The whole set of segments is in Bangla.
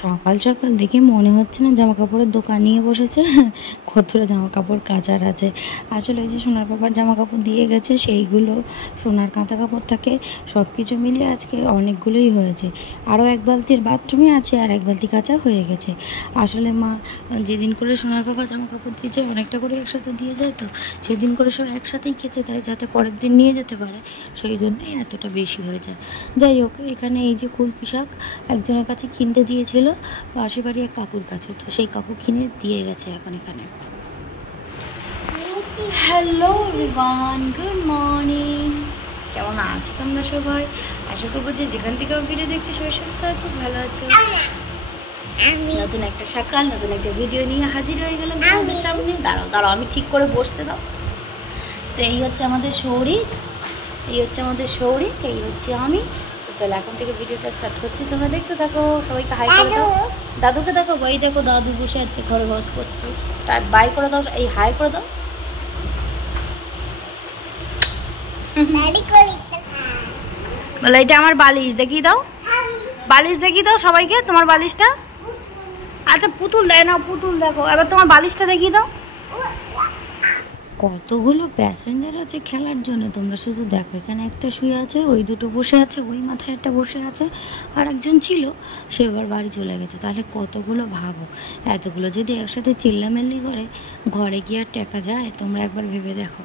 সকাল সকাল দেখে মনে হচ্ছে না জামা কাপড়ের দোকান নিয়ে বসেছে, কতটা জামা কাপড় কাচার আছে। আসলে ওই যে সোনার বাবার জামা কাপড় দিয়ে গেছে, সেইগুলো সোনার কাঁথা কাপড় থাকে, সব কিছু মিলিয়ে আজকে অনেকগুলোই হয়েছে। আরও এক বালতির বাথরুমে আছে, আর এক বালতি কাচা হয়ে গেছে। আসলে মা যেদিন করে সোনার বাবা জামা কাপড় দিয়েছে অনেকটা করে একসাথে দিয়ে যায়, তো সেদিন করে সব একসাথেই কেচে দেয় যাতে পরের দিন নিয়ে যেতে পারে, সেই জন্যই এতটা বেশি হয়ে যায়। যাই হোক, এখানে এই যে কুলপি শাক একজনের কাছে কিনতে দিয়েছিল পাশে বাড়ি এক কাকুর কাছে, তো সেই কাকু কিনে দিয়ে গেছে এখন এখানে। Hello everyone, good morning. কেমন আছো তোমরা সবাই? আশা করবো যে যেখান থেকে আমার ভিডিও দেখছি সবাই সুস্থ আছো, ভালো আছো। নতুন একটা সকাল, নতুন একটা ভিডিও নিয়ে হাজির হয়ে গেলাম তোমাদের সামনে। দাঁড়াও আমি ঠিক করে বসতে দাও। তো এই হচ্ছে আমাদের শৌরিক, এই হচ্ছে আমি। চলো এখন থেকে ভিডিওটা স্টার্ট করছি, তোমরা দেখতে থাকো। সবাইকে হাই করে দাও, দাদুকে দেখো, ভাই দেখো দাদু বসে আছে ঘরে গস করছে, তার বাই করে দাও, এই হাই করে দাও। বলে এটা আমার বালিশ, দেখিয়ে দাও, বালিশ দেখিয়ে দাও সবাইকে তোমার বালিশটা। আচ্ছা পুতুল দেয় না, পুতুল দেখো, এবার তোমার বালিশটা দেখিয়ে দাও। কতগুলো প্যাসেঞ্জার আছে খেলার জন্য, তোমরা শুধু দেখো। এখানে একটা শুয়ে আছে, ওই দুটো বসে আছে, ওই মাথায় একটা বসে আছে, আর একজন ছিল সে এবার বাড়ি চলে গেছে। তাহলে কতগুলো ভাবো, এতগুলো যদি একসাথে চিল্লামেল্লি করে ঘরে গিয়ে আর টেকা যায়? তোমরা একবার ভেবে দেখো।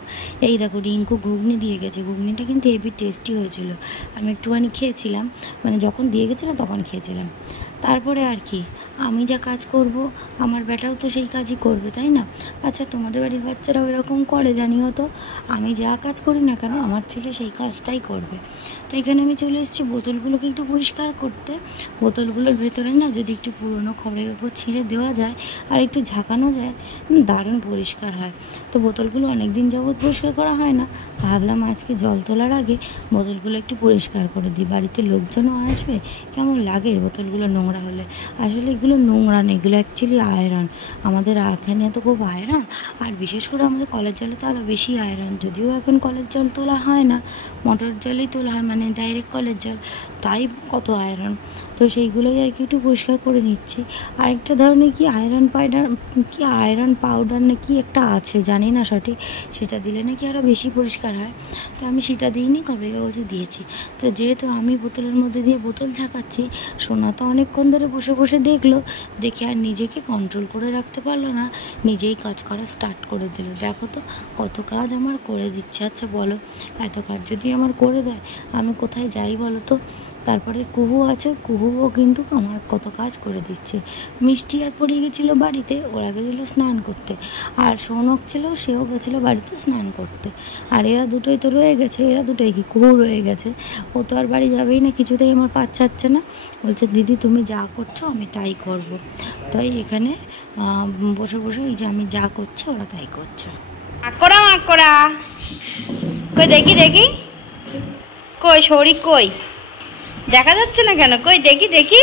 এই দেখো রিঙ্কু ঘুগনি দিয়ে গেছে, ঘুগনিটা কিন্তু হেভি টেস্টি হয়েছিল। আমি একটুখানি খেয়েছিলাম, মানে যখন দিয়ে গেছিলাম তখন খেয়েছিলাম। তারপরে আর কি, আমি যা কাজ করব আমার বেটাও তো সেই কাজই করবে, তাই না? আচ্ছা তোমাদের বাড়ির বাচ্চারা ওইরকম করে জানিও তো, আমি যা কাজ করি না কেন আমার ছেলে সেই কাজটাই করবে। তো এখানে আমি চলে এসেছি বোতলগুলোকে একটু পরিষ্কার করতে। বোতলগুলোর ভেতরে না যদি একটু পুরনো খবরের কাগজ ছিঁড়ে দেওয়া যায় আর একটু ঝাঁকানো যায়, দারুণ পরিষ্কার হয়। তো বোতলগুলো অনেক দিন যাবৎ পরিষ্কার করা হয় না, ভাবলাম আজকে জল তোলার আগে বোতলগুলো একটু পরিষ্কার করে দিই। বাড়িতে লোকজনও আসবে, কেমন লাগে বোতলগুলো নোংরা হলে। আসলে এগুলো নোংরা না, এগুলো অ্যাকচুয়ালি আয়রন। আমাদের এখানে তো খুব আয়রন, আর বিশেষ করে আমাদের কলের জলে তো আরও বেশি আয়রন। যদিও এখন কলের জল তোলা হয় না, মোটর জলেই তোলা হয়, মানে ডাইরেক্ট কলের জল, তাই কত আয়রন। তো সেইগুলোই আর কি একটু পরিষ্কার করে নিচ্ছি। আরেকটা ধরনের কি আয়রন পাউডার না কি একটা আছে, জানি না সঠিক, সেটা দিলে নাকি আরও বেশি পরিষ্কার হয়। তো আমি সেটা দিইনি, খবরের কাগজে দিয়েছি। তো যেহেতু আমি বোতলের মধ্যে দিয়ে বোতল ঝাঁকাচ্ছি, সোনা তো অনেকক্ষণ ধরে বসে বসে দেখলো, দেখে আর নিজেকে কন্ট্রোল করে রাখতে পারলো না, নিজেই কাজ করা স্টার্ট করে দিল। দেখো তো কত কাজ আমার করে দিচ্ছে। আচ্ছা বলো, এত কাজ যদি আমার করে দেয় আমি কোথায় যাই বলো তো? তারপরে কুহু আছে, কুহুও কিন্তু আমার কত কাজ করে দিচ্ছে। মিষ্টি আর পড়ে গেছিলো বাড়িতে, ওরা গেছিলো স্নান করতে, আর সৌনক ছিল সেও গেছিলো বাড়িতে স্নান করতে। আর এরা দুটোই তো রয়ে গেছে, এরা দুটোই কি কুহু রয়ে গেছে, ও তো আর বাড়ি যাবেই না, কিছুতেই আমার পাচ্ছে না। বলছে দিদি তুমি যা করছো আমি তাই করব। তাই এখানে বসে বসে এই যে আমি যা করছি ওরা তাই করছে। আকরা কই দেখি কই শৌরিক কই, দেখা যাচ্ছে না কেন? কই দেখি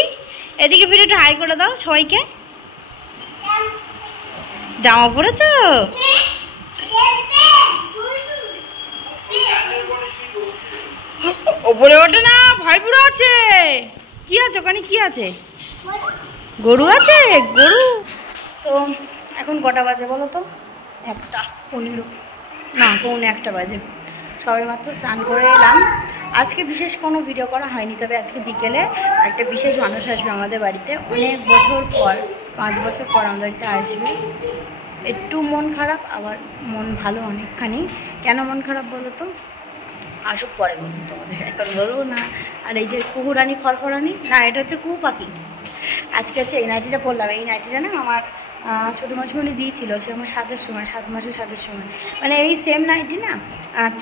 এদিকে ভিডিওটা হাই করে দাও সবাইকে। জামা পড়েছ? ওপরে ওঠে না, ভয় পুরো আছে। কি আছে ওখানে, কি আছে? গরু আছে, গরু। তো এখন কটা বাজে বলো তো? 1:15 না, 1:15 বাজে। সবে মাত্র স্নান করে এলাম। আজকে বিশেষ কোনো ভিডিও করা হয়নি, তবে আজকে বিকেলে একটা বিশেষ মানুষ আসবে আমাদের বাড়িতে। অনেক বছর পর, 5 বছর পর আমাদের বাড়িতে আসবে। একটু মন খারাপ, আবার মন ভালো অনেকখানি। কেন মন খারাপ বলো তো? আসুক পরে বলুন তোমাদের, এখন বলবো না। আর এই যে কুহুরানি খড়খড়ানি না, এটা হচ্ছে কুহু পাখি। আজকে হচ্ছে এই নাইটিটা পরলাম। এই নাইটিটা না আমার ছোটো মাসুমণি দিয়েছিল, সে আমার 7 মাসের সাথের সময়, মানে এই সেম নাইটি না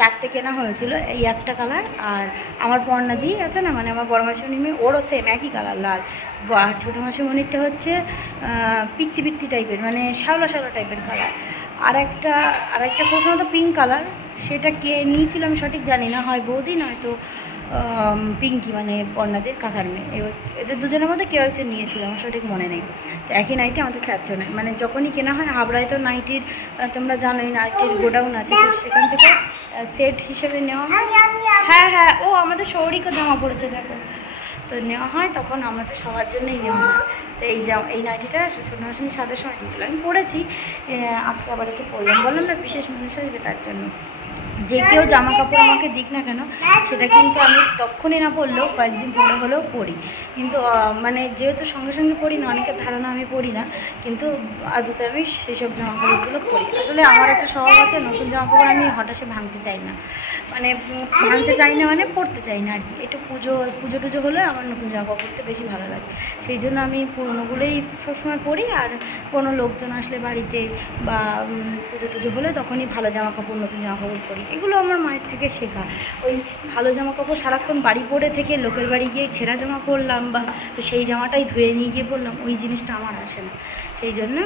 4টে কেনা হয়েছিল, এই একটা কালার। আর আমার পর্ণা দিয়ে আছে না, মানে আমার বড় মাসুমণি মেয়ে, ওরও সেম একই কালার লাল। আর ছোটো মাসুমণিরটা হচ্ছে পিত্তি টাইপের, মানে শ্যাওলা টাইপের কালার। আর একটা প্রথমত পিঙ্ক কালার, সেটা কে নিয়েছিল আমি সঠিক জানি না, হয় বৌদি নয়তো পিঙ্কি, মানে পর্ণাদের কাকার মেয়ে। এদের দুজনের মধ্যে কেউ একজন নিয়েছিল, আমার সঠিক মনে নেই। তো একই নাইটি আমাদের 4 জনের, মানে যখনই কেনা হয় হাবড়ায় তো নাইটির, তোমরা জানোই নাইটির গোডাউন আছে, তো সেখান থেকে সেট হিসেবে নেওয়া হয়। হ্যাঁ ও আমাদের শৌরিকও জামা পড়েছে দেখো, তো নেওয়া হয়, তখন আমাদের সবার জন্যই নেওয়া হয়। তো এই নাইটিটা ছোটো মাসিনী সাদের সময় দিয়েছিল, আমি পরেছি, আজকে আবার একটু পরলাম, বললাম না বিশেষ মানুষ আসবে তার জন্য। যে কেউ জামা কাপড় আমাকে দিক না কেন সেটা কিন্তু আমি তখনই না পরলেও কয়েকদিন পরে হলেও পরি, কিন্তু মানে যেহেতু সঙ্গে সঙ্গে পরি না, অনেকের ধারণা আমি পরি না, কিন্তু আদতে আমি সেসব জামা কাপড়গুলো পরি। আসলে আমার একটা স্বভাব আছে, নতুন জামা কাপড় আমি হঠাৎ ভাঙতে চাই না, মানে ভাঙতে চাই না মানে পরতে চাই না আর কি। একটু পুজো টুজো হলে আমার নতুন জামা কাপড় পরতে বেশি ভালো লাগে, সেই জন্য আমি পুরোনোগুলোই সবসময় পরি। আর কোনো লোকজন আসলে বাড়িতে বা পুজো টুজো হলে তখনই ভালো জামা কাপড় নতুন জামা কাপড় পরি, এগুলো আমার মায়ের থেকে শেখা। ওই ভালো জামা কাপড় সারাক্ষণ বাড়ি পরে থেকে লোকের বাড়ি গিয়ে ছেঁড়া জামা পরলাম বা সেই জামাটাই ধুয়ে নিয়ে গিয়ে পরলাম, ওই জিনিসটা আমার আসে না। সেই জন্য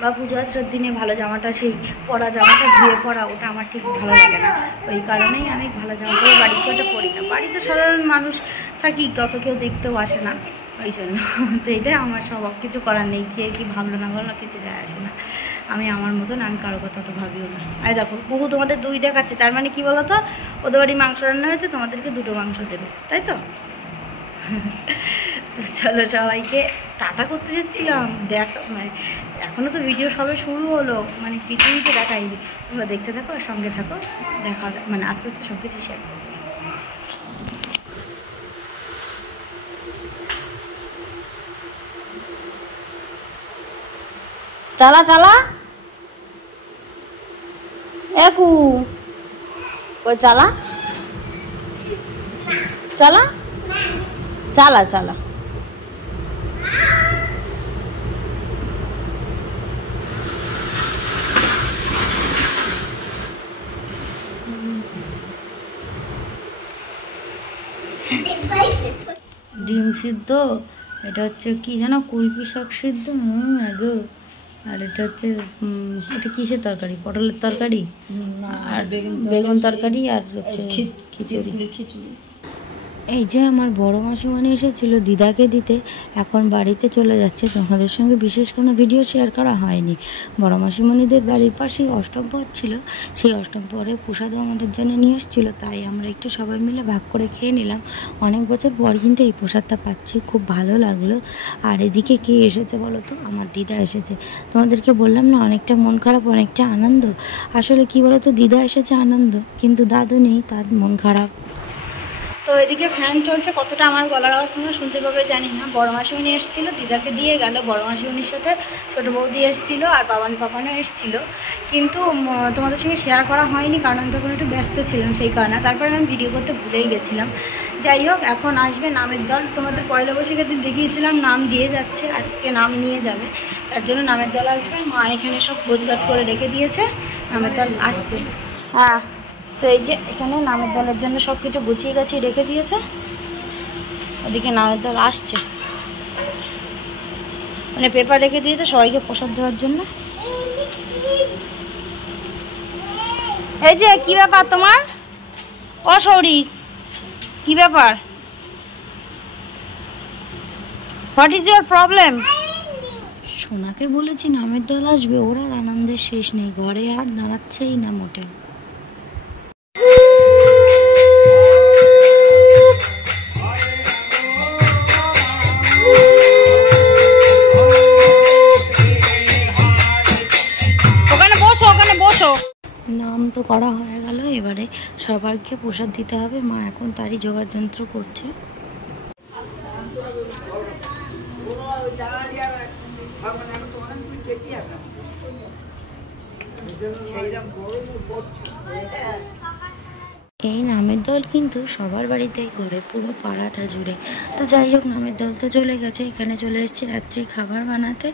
বা পুজো আসার দিনে ভালো জামাটা, সেই পরা জামাটা ধুয়ে পরা, ওটা আমার ঠিক ভালো লাগে না। ওই কারণেই আমি ভালো জামা কাপড় বাড়িতে পরি না। বাড়িতে সাধারণ মানুষ থাকি, তত কেউ দেখতেও আসে না, ওই জন্য। তো এটাই আমার স্বভাব, কিছু করার নেই, কে কি ভাবলো না ভাবলো কিছু যায় আসে না, আমি আমার মতন, আমি কারো কথা তো ভাবিও না। আর দেখো বহু তোমাদের 2 দেখাচ্ছে, তার মানে কি বলো তো, ওদের বাড়ি মাংস রান্না হয়েছে, তোমাদেরকে 2টো মাংস দেবে, তাই তো? তো চলো সবাইকে টাটা করতে যাচ্ছিলাম, মানে এখনও তো ভিডিও সবে শুরু হলো, মানে পৃথিবীতে দেখাইনি, তোমরা দেখতে থাকো আর সঙ্গে থাকো, দেখা মানে আস্তে আস্তে সব কিছু শেয়ার করবো। চালা চালা একু ওই চালা চালা চালা চালা ডিম সিদ্ধ, এটা হচ্ছে কি জানো, কুলপি শাক সিদ্ধ, গো। আর এটা হচ্ছে এটা কিসের তরকারি, পটলের তরকারি আর বেগুন তরকারি, আর হচ্ছে খিচুড়ি। এই যে আমার বড় মাসিমণি এসেছিল দিদাকে দিতে, এখন বাড়িতে চলে যাচ্ছে। তোমাদের সঙ্গে বিশেষ কোনো ভিডিও শেয়ার করা হয়নি। বড় মাসিমণিদের বাড়ির পাশেই অষ্টমপ্রহর ছিল, সেই অষ্টমপ্রহরে প্রসাদও আমাদের জন্য নিয়ে এসেছিলো, তাই আমরা একটু সবাই মিলে ভাগ করে খেয়ে নিলাম। অনেক বছর পর কিন্তু এই প্রসাদটা পাচ্ছি, খুব ভালো লাগলো। আর এদিকে কে এসেছে বলো তো, আমার দিদা এসেছে। তোমাদেরকে বললাম না অনেকটা মন খারাপ অনেকটা আনন্দ। আসলে কি বলো তো, দিদা এসেছে আনন্দ, কিন্তু দাদু নেই, তার মন খারাপ। তো এদিকে ফ্যান চলছে, কতটা আমার গলার আওয়াজ তোমরা শুনতে পাবে জানি না। বড় মাসিমণি এসেছিল, দিদাকে দিয়ে গেল, বড় মাসিমণির সাথে ছোটো বৌদি এসেছিলো, আর পাপানও এসেছিলো, কিন্তু তোমাদের সঙ্গে শেয়ার করা হয়নি, কারণ আমি তখন একটু ব্যস্ত ছিলাম, সেই কারণে। তারপরে আমি ভিডিও করতে ভুলেই গেছিলাম। যাই হোক, এখন আসবে নামের দল। তোমাদের পয়লা বৈশাখের দিন দেখিয়েছিলাম নাম দিয়ে যাচ্ছে, আজকে নাম নিয়ে যাবে, তার জন্য নামের দল আসবে। মা এখানে সব গোছগাছ করে রেখে দিয়েছে, নামের দল আসছে। হ্যাঁ, তো এই যে এখানে নামের দলের জন্য সব কিছু গুছিয়ে গাছিয়ে রেখে দিয়েছে, ওদিকে নামের দল আসছে, মানে পেপার রেখে দিয়েছে সবাইকে প্রসাদ দেওয়ার জন্য। এই যে কি ব্যাপার তোমার, ও সৌরি, কি ব্যাপার, হোয়াট ইজ ইউর প্রবলেম? সোনাকে বলেছি নামের দল আসবে, ওরা আনন্দের শেষ নেই, ঘরে আর দাঁড়াচ্ছেই না মোটে। নাম তো করা হয়ে গেল, এবারে সবাইকে প্রসাদ দিতে হবে। মা এখন তারই জোগাড় যন্ত্র করছে। এই নামের দল কিন্তু সবার বাড়িতেই ঘরে, পুরো পাড়াটা জুড়ে। তো যাই হোক, নামের দল তো চলে গেছে, এখানে চলে এসেছি রাত্রে খাবার বানাতে।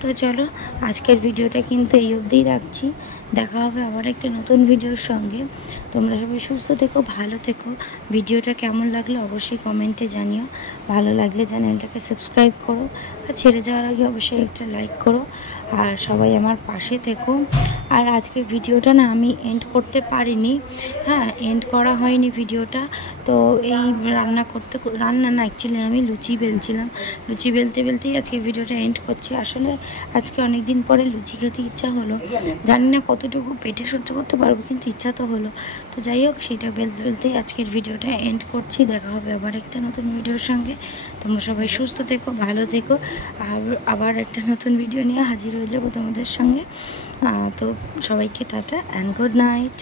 তো চলো আজকের ভিডিওটা কিন্তু এই অবধিই রাখছি, দেখা হবে আবার একটা নতুন ভিডিওর সঙ্গে। তোমরা সবাই সুস্থ থেকো, ভালো থেকো। ভিডিওটা কেমন লাগলো অবশ্যই কমেন্টে জানিও, ভালো লাগলে চ্যানেলটাকে সাবস্ক্রাইব করো, আর ছেড়ে যাওয়ার আগে অবশ্যই একটা লাইক করো, আর সবাই আমার পাশে থেকো। আর আজকে ভিডিওটা না আমি এন্ড করতে পারিনি, হ্যাঁ এন্ড করা হয়নি ভিডিওটা। তো এই রান্না না, অ্যাকচুয়ালি আমি লুচি বেলছিলাম, লুচি বেলতে বেলতেই আজকে ভিডিওটা এন্ড করছি। আসলে আজকে অনেক দিন পরে লুচি খেতে ইচ্ছা হলো, জানি না কত কতটুকু পেটে সহ্য করতে পারবো, কিন্তু ইচ্ছা তো হলো। তো যাই হোক, সেটা বলতে বলতেই আজকের ভিডিওটা এন্ড করছি। দেখা হবে আবার একটা নতুন ভিডিওর সঙ্গে। তোমরা সবাই সুস্থ থেকো, ভালো থেকো। আর আবার একটা নতুন ভিডিও নিয়ে হাজির হয়ে যাবো তোমাদের সঙ্গে। তো সবাইকে টাটা অ্যান্ড গুড নাইট।